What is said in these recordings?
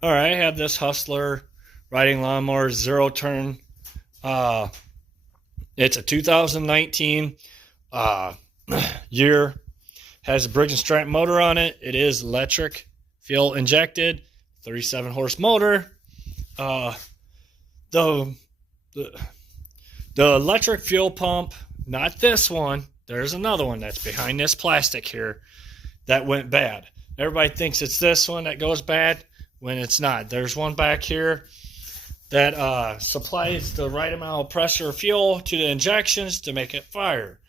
All right, I have this Hustler riding lawnmower, zero turn. It's a 2019 year. Has a Briggs Stratton motor on it. It is electric, fuel injected, 37 horse motor. The electric fuel pump, not this one. There's another one that's behind this plastic here that went bad. Everybody thinks it's this one that goes bad when it's not. There's one back here that supplies the right amount of pressure of fuel to the injections to make it fire.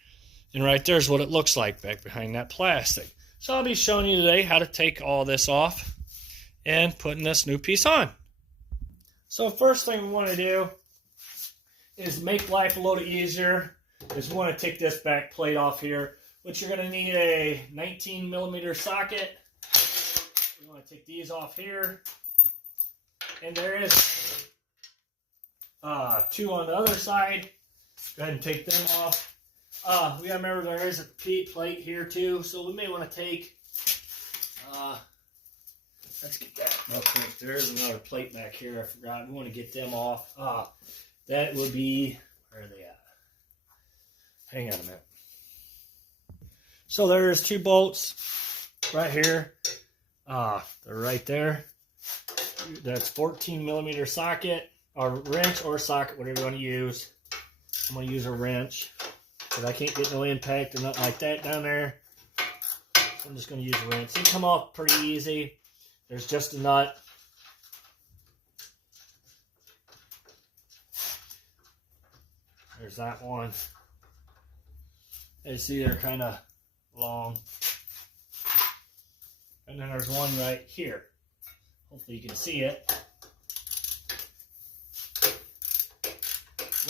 And right there's what it looks like back behind that plastic. So I'll be showing you today how to take all this off and putting this new piece on. So first thing we want to do is make life a little easier. Is we want to take this back plate off here, which you're going to need a 19mm socket. We want to take these off here. And there is two on the other side. Go ahead and take them off. We gotta remember there is a plate here too, so we may want to take, let's get that real quick. There is another plate back here, I forgot. We want to get them off. That would be, where are they at? Hang on a minute. So there's two bolts right here. They're right there. That's 14mm socket, or wrench or socket, whatever you want to use. I'm going to use a wrench, because I can't get no impact or nothing like that down there. So I'm just going to use a wrench. They come off pretty easy. There's just a nut. There's that one. As you see, they're kind of long. And then there's one right here. Hopefully you can see it.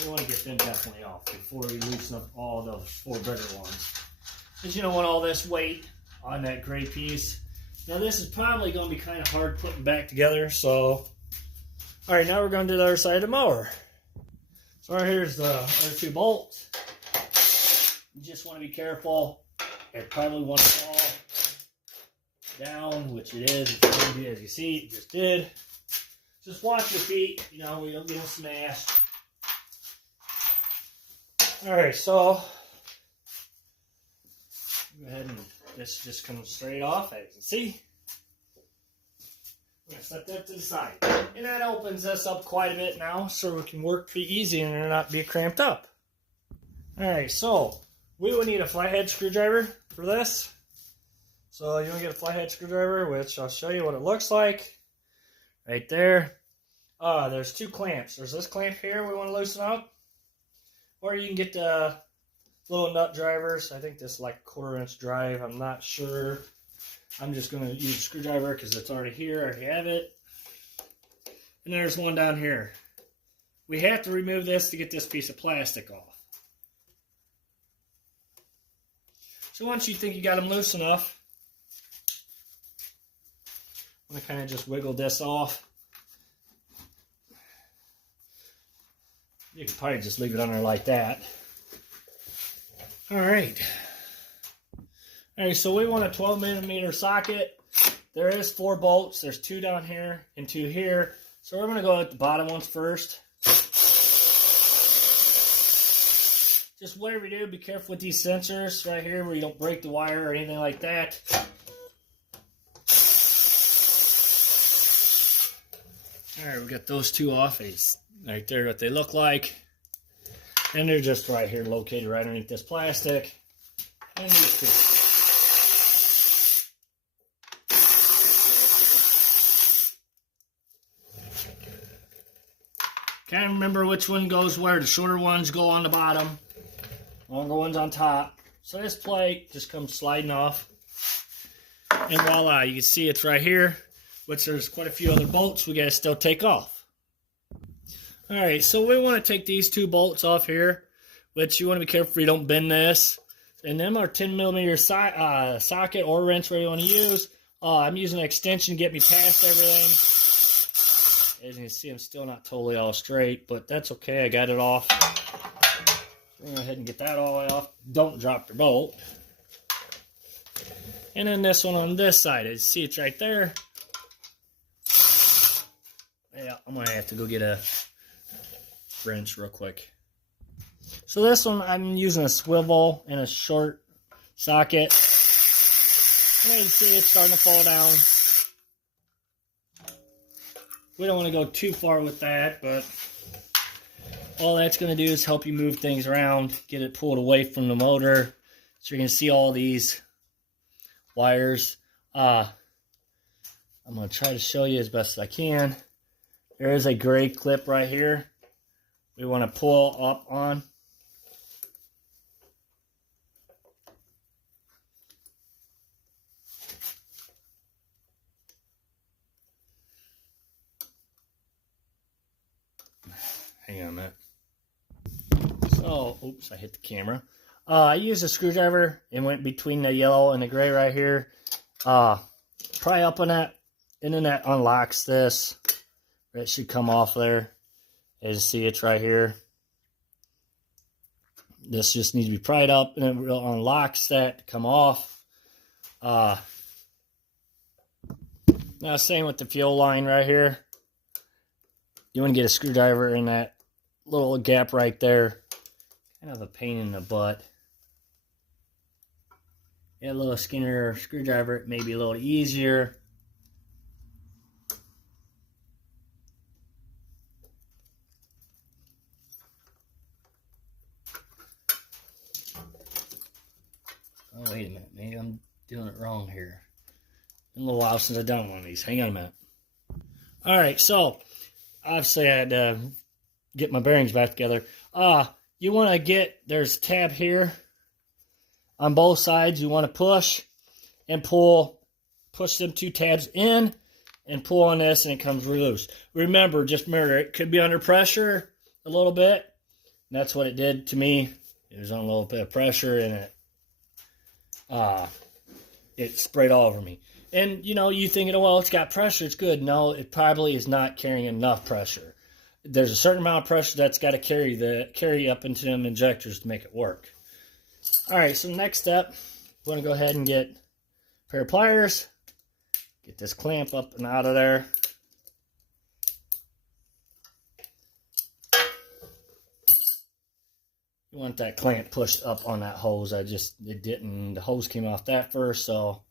We want to get them definitely off before we loosen up all those four bigger ones. Because you don't want all this weight on that gray piece. Now this is probably going to be kind of hard putting back together. So, alright, now we're going to do the other side of the mower. So right here's the other two bolts. You just want to be careful. It probably want to fall down, which it is. It's going to be, as you see, it just did. Just watch your feet. You know, we don't get them smashed. Alright, so go ahead and this just comes straight off, as you can see. I'm going to set that to the side. And that opens this up quite a bit now, so we can work pretty easy and not be cramped up. Alright, so we will need a flathead screwdriver for this. So you want to get a flathead screwdriver, which I'll show you what it looks like. Right there. There's two clamps. There's this clamp here we want to loosen up. Or you can get the little nut drivers. I think this is like a 1/4 inch drive. I'm not sure. I'm just going to use a screwdriver because it's already here. I already have it. And there's one down here. We have to remove this to get this piece of plastic off. So once you think you got them loose enough, I'm going to kind of just wiggle this off. You can probably just leave it on there like that. Alright. Alright, so we want a 12mm socket. There is 4 bolts. There's 2 down here and 2 here. So we're going to go at the bottom ones first. Just whatever you do, be careful with these sensors right here where you don't break the wire or anything like that. Alright, we got those 2 off. Right there, what they look like. And they're just right here, located right underneath this plastic. And these 2. Can't remember which one goes where. The shorter ones go on the bottom. Longer ones on top. So this plate just comes sliding off. And voila, you can see it's right here. Which there's quite a few other bolts we gotta still take off. Alright, so we want to take these 2 bolts off here, which you want to be careful you don't bend this. And them are 10mm socket or wrench, whatever you want to use. I'm using an extension to get me past everything. As you can see, I'm still not totally all straight, but that's okay, I got it off. So we're going to go ahead and get that all the way off. Don't drop your bolt. And then this one on this side, as you see, it's right there. Yeah, I'm gonna have to go get a wrench real quick. So this one, I'm using a swivel and a short socket. And you can see it's starting to fall down. We don't want to go too far with that, but all that's going to do is help you move things around, get it pulled away from the motor. So you're going to see all these wires. I'm going to try to show you as best as I can. There is a gray clip right here we want to pull up on. Hang on a minute. So, oops, I hit the camera. I used a screwdriver and went between the yellow and the gray right here. Pry up on that, and then that unlocks this. It should come off there. As you see, it's right here. This just needs to be pried up, and it unlocks that to come off. Now, same with the fuel line right here. You want to get a screwdriver in that little gap right there. Kind of a pain in the butt. Get a little skinnier screwdriver, it may be a little easier. Oh, wait a minute. Maybe I'm doing it wrong here. Been a little while since I've done one of these. Hang on a minute. Alright, so obviously I had to get my bearings back together. You want to get, there's a tab here on both sides. You want to push and pull, push them two tabs in and pull on this, and it comes loose. Remember, it could be under pressure a little bit. And that's what it did to me. It was on a little bit of pressure, and it sprayed all over me. And, you know, you thinking, well, it's got pressure, it's good. No, it probably is not carrying enough pressure. There's a certain amount of pressure that's got to carry up into them injectors to make it work. All right, so next step, we're going to go ahead and get a pair of pliers, get this clamp up and out of there. You want that clamp pushed up on that hose. It didn't, the hose came off that first, so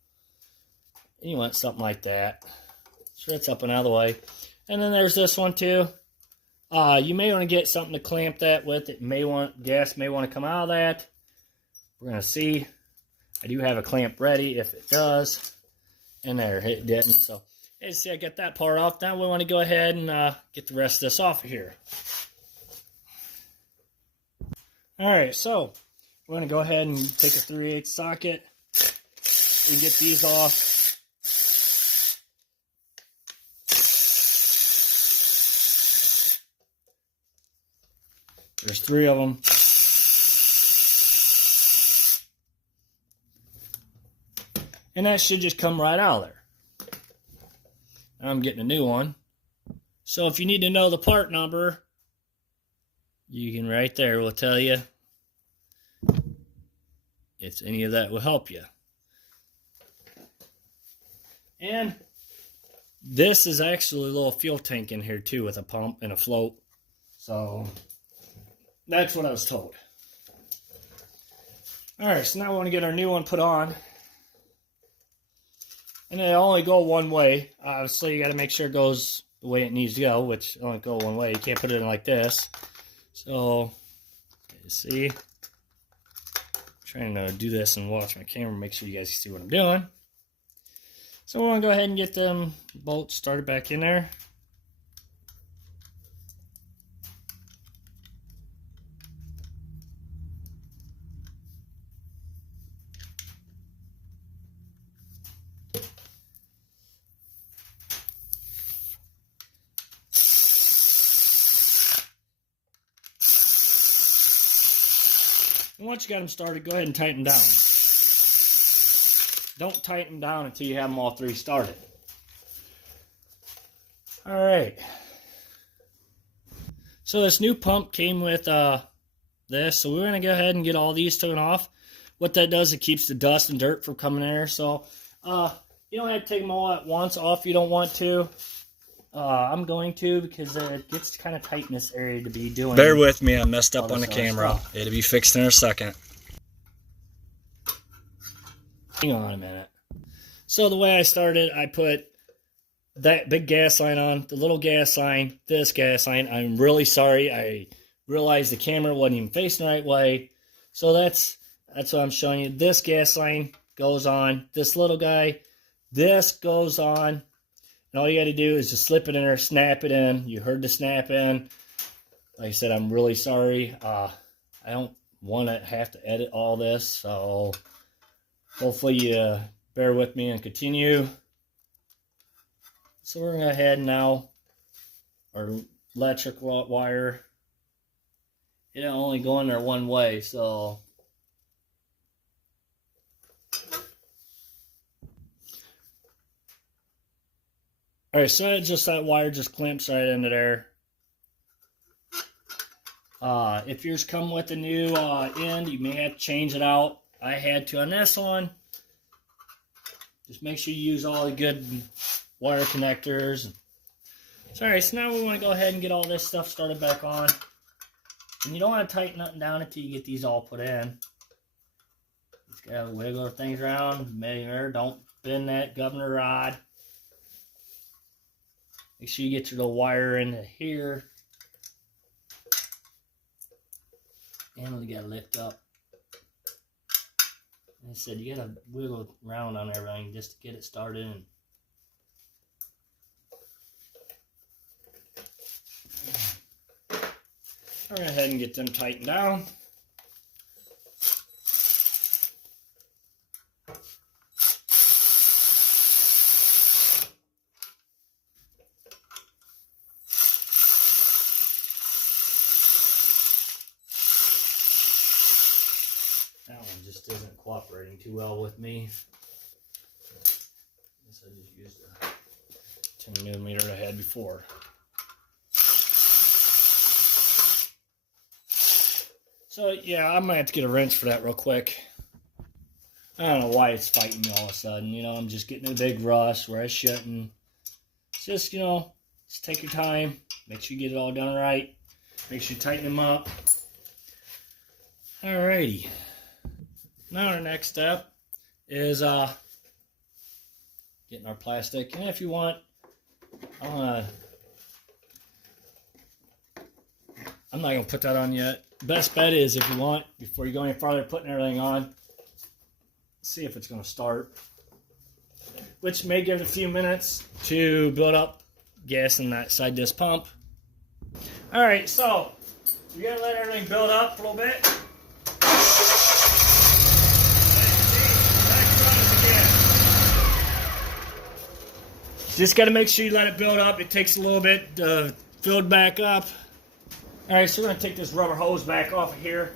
you want something like that. So it's up and out of the way. And then there's this one too. You may want to get something to clamp that with. Gas may want to come out of that. We're going to see. I do have a clamp ready if it does. And there, it didn't. So, as you see, I got that part off. Now we want to go ahead and get the rest of this off of here. Alright, so we're going to go ahead and take a 3/8 socket and get these off. There's 3 of them. And that should just come right out of there. I'm getting a new one. So if you need to know the part number, you can right there will tell you if any of that will help you. And this is actually a little fuel tank in here too with a pump and a float. So that's what I was told. Alright, so now we want to get our new one put on. And they only go one way. Obviously, you got to make sure it goes the way it needs to go, which only go one way. You can't put it in like this. So, you see, I'm trying to do this and watch my camera, make sure you guys can see what I'm doing. So we're going to go ahead and get them bolts started back in there. And once you got them started, go ahead and tighten them down. Don't tighten them down until you have them all 3 started. Alright. So this new pump came with this. So we're going to go ahead and get all these taken off. What that does, it keeps the dust and dirt from coming in there. So you don't have to take them all at once off if you don't want to. I'm going to, because it gets kind of tight in this area to be doing. Bear with me, I messed up on the other camera. stuff. It'll be fixed in a second. Hang on a minute. So the way I started, I put that big gas line on, the little gas line, this gas line. I'm really sorry. I realized the camera wasn't even facing the right way. So that's what I'm showing you. This gas line goes on. This little guy, this goes on. And all you got to do is just slip it in there, snap it in. You heard the snap in. Like I said, I'm really sorry. I don't want to have to edit all this. So hopefully you bear with me and continue. So we're going to go ahead now. Our electric wire. It'll only go in there one way. So alright, so just that wire just clamps right into there. If yours come with a new end, you may have to change it out. I had to on this one. Just make sure you use all the good wire connectors. So, alright, so now we want to go ahead and get all this stuff started back on. And you don't want to tighten nothing down until you get these all put in. Just gotta wiggle things around. Measure, don't bend that governor rod. Make sure you get your little wire into here. And you gotta lift up. Like I said, you gotta wiggle around on everything just to get it started. And I'm gonna go ahead and get them tightened down. That one just isn't cooperating too well with me. I guess I just used a 10mm I had before. So yeah, I'm gonna have to get a wrench for that real quick. I don't know why it's fighting me all of a sudden. You know, I'm just getting in a big rush where I shouldn't. It's just, you know, just take your time. Make sure you get it all done right. Make sure you tighten them up. Alrighty. Now our next step is getting our plastic. And if you want, I'm not gonna put that on yet. Best bet is, if you want, before you go any farther, putting everything on, see if it's going to start, which may give it a few minutes to build up gas inside this pump. All right, so we got to let everything build up a little bit. Just got to make sure you let it build up. It takes a little bit to build back up. All right, so we're going to take this rubber hose back off of here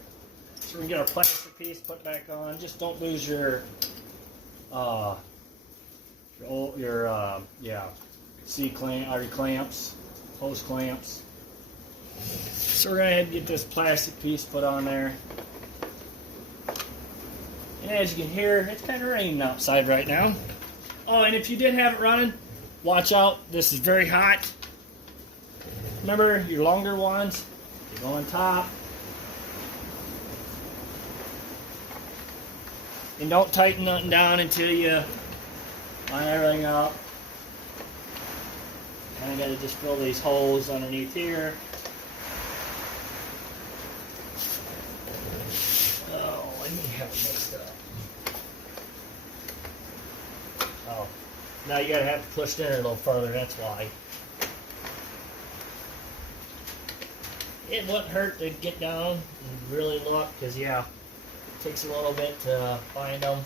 so we can get our plastic piece put back on. Just don't lose your C-clamp, or your clamps, hose clamps. So we're going to get this plastic piece put on there. And as you can hear, it's kind of raining outside right now. Oh, and if you did have it running, watch out. This is very hot. Remember, your longer ones, they go on top. And don't tighten nothing down until you line everything up. Kind of got to just fill these holes underneath here. Oh, let me have it mixed up. Oh, now you got to have it pushed in a little further, that's why. It wouldn't hurt to get down and really look, because yeah, it takes a little bit to find them.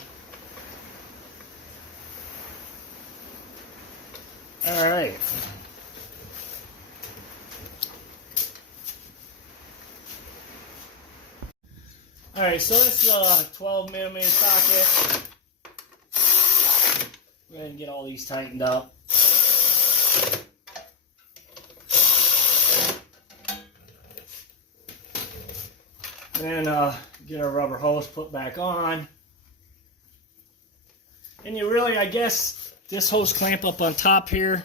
Alright. Alright, so this is a 12mm socket. We're going to get all these tightened up. And then get our rubber hose put back on. And you really, I guess, this hose clamp up on top here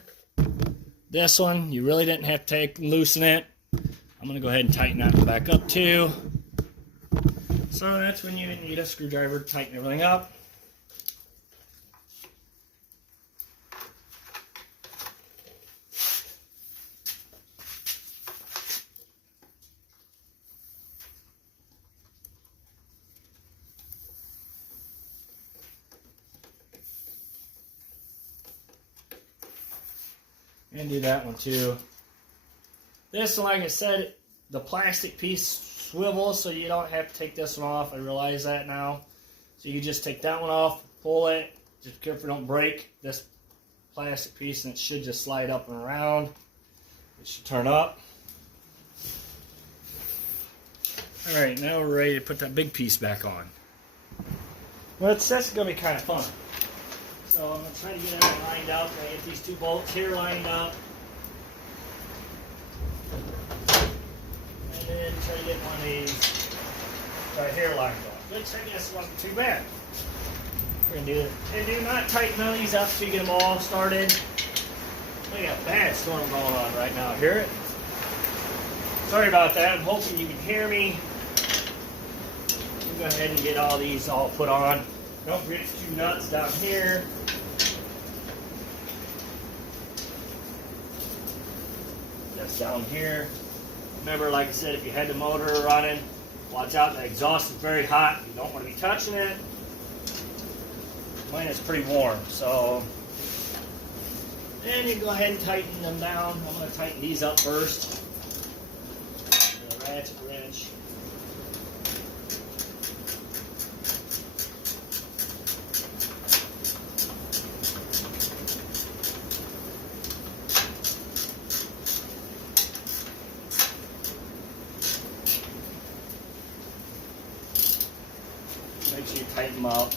This one, you really didn't have to loosen it. I'm going to go ahead and tighten that one back up too. So that's when you need a screwdriver to tighten everything up. And do that one too. This one, like I said, the plastic piece swivels, so you don't have to take this one off. I realize that now. So you just take that one off, pull it, just be careful don't break this plastic piece, and it should just slide up and around. It should turn up. Alright, now we're ready to put that big piece back on. Well, that's going to be kind of fun. So I'm going to try to get everything lined up. I get these two bolts here lined up. And then try to get one of these right here lined up. Which I guess wasn't too bad. We're going to do it. And do not tighten none of these up so you get them all started. We got a bad storm going on right now. Hear it? Sorry about that. I'm hoping you can hear me. We'll go ahead and get all these all put on. Don't forget the two nuts down here. That's down here. Remember, like I said, if you had the motor running, watch out, the exhaust is very hot. You don't want to be touching it. Mine is pretty warm, so. And you go ahead and tighten them down. I'm going to tighten these up first. The ratchet wrench. Make sure you tighten them up.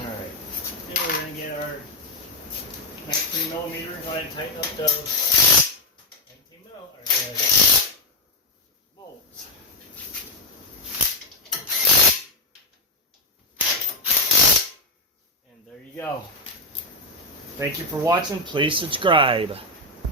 Alright, then we're going to get our 19 millimeter, go ahead and tighten up those 19 bolts. And there you go. Thank you for watching. Please subscribe.